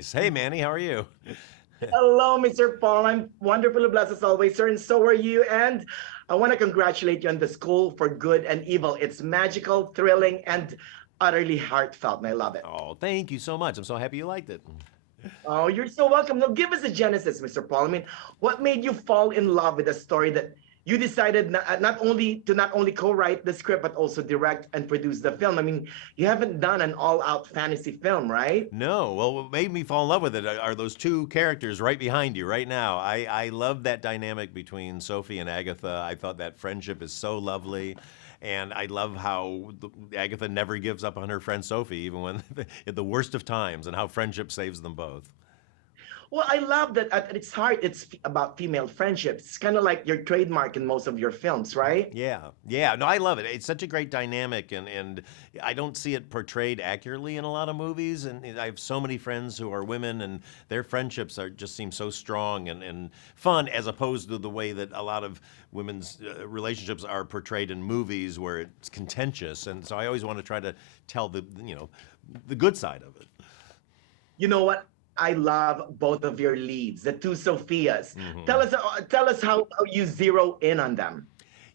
Nice. Hey, Manny, how are you? Hello, Mr. Paul. I'm wonderfully blessed as always, sir, and so are you. And I want to congratulate you on the School for Good and Evil. It's magical, thrilling, and utterly heartfelt, and I love it. Oh, thank you so much. I'm so happy you liked it. Oh, you're so welcome. Now, give us a genesis, Mr. Paul. I mean, what made you fall in love with a story that you decided not only co-write the script but also direct and produce the film? I mean, you haven't done an all-out fantasy film, right? No, well, what made me fall in love with it are those two characters right behind you right now. I love that dynamic between Sophie and Agatha. I thought that friendship is so lovely. And I love how Agatha never gives up on her friend Sophie, even when at the worst of times, and how friendship saves them both. Well, I love that at its heart, it's about female friendships. It's kind of like your trademark in most of your films, right? Yeah, yeah. No, I love it. It's such a great dynamic, and I don't see it portrayed accurately in a lot of movies. And I have so many friends who are women, and their friendships are just seem so strong and fun, as opposed to the way that a lot of women's relationships are portrayed in movies, where it's contentious. And so I always want to try to tell the good side of it. You know what? I love both of your leads, the two Sophias. Hmm. Tell us how you zero in on them.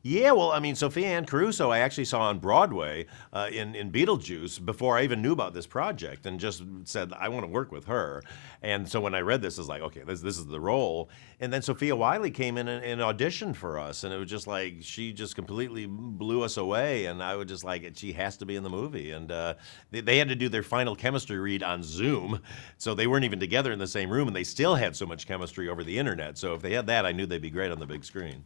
Yeah, well, I mean, Sophia Ann Caruso, I actually saw on Broadway in Beetlejuice before I even knew about this project, and just said I want to work with her. And so when I read this, it's like, okay, this is the role. And then Sophia Wiley came in and auditioned for us, and it was just like she just completely blew us away. And I was just like, she has to be in the movie. And they had to do their final chemistry read on Zoom, so they weren't even together in the same room, and they still had so much chemistry over the internet. So if they had that, I knew they'd be great on the big screen.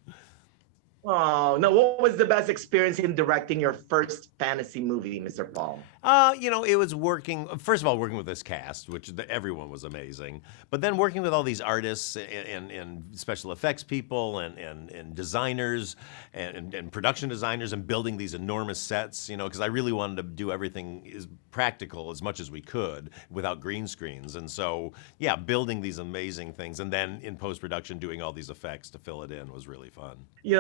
Oh, no, what was the best experience in directing your first fantasy movie, Mr. Paul? It was working, first of all, working with this cast, which everyone was amazing. But then working with all these artists and special effects people and designers and production designers and building these enormous sets, because I really wanted to do everything as practical as much as we could without green screens. And so, yeah, building these amazing things and then in post production doing all these effects to fill it in was really fun.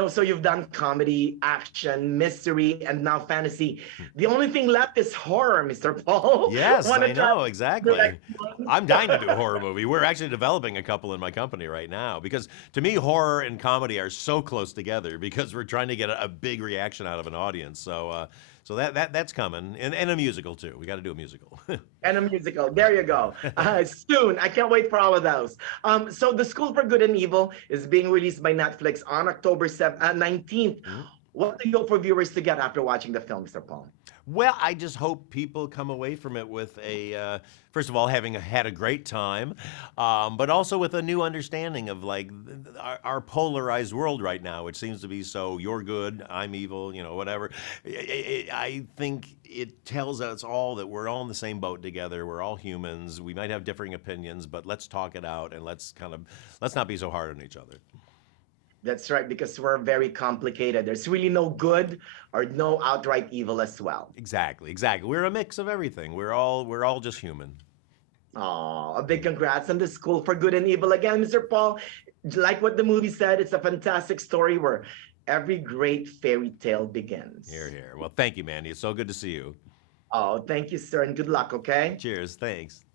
So you've done comedy, action, mystery, and now fantasy. The only thing left is horror, Mr. Paul. Yes, Want to I try know, the exactly. next one? I'm dying to do a horror movie. We're actually developing a couple in my company right now because to me, horror and comedy are so close together because we're trying to get a big reaction out of an audience. So that's coming, and a musical too. We got to do a musical. And a musical. There you go. Soon. I can't wait for all of those. So The School for Good and Evil is being released by Netflix on October 19th. What do you hope for viewers to get after watching the film, Mr. Paul? Well, I just hope people come away from it with first of all, having had a great time, but also with a new understanding of like our polarized world right now, which seems to be so you're good, I'm evil, whatever. I think it tells us all that we're all in the same boat together. We're all humans. We might have differing opinions, but let's talk it out and let's not be so hard on each other. That's right, because we're very complicated. There's really no good or no outright evil as well. Exactly, exactly. We're a mix of everything. We're all just human. Oh, a big congrats on The School for Good and Evil again, Mr. Paul. Like what the movie said, it's a fantastic story where every great fairy tale begins. Here, here. Well, thank you, Mandy. It's so good to see you. Oh, thank you, sir, and good luck, okay? Cheers. Thanks.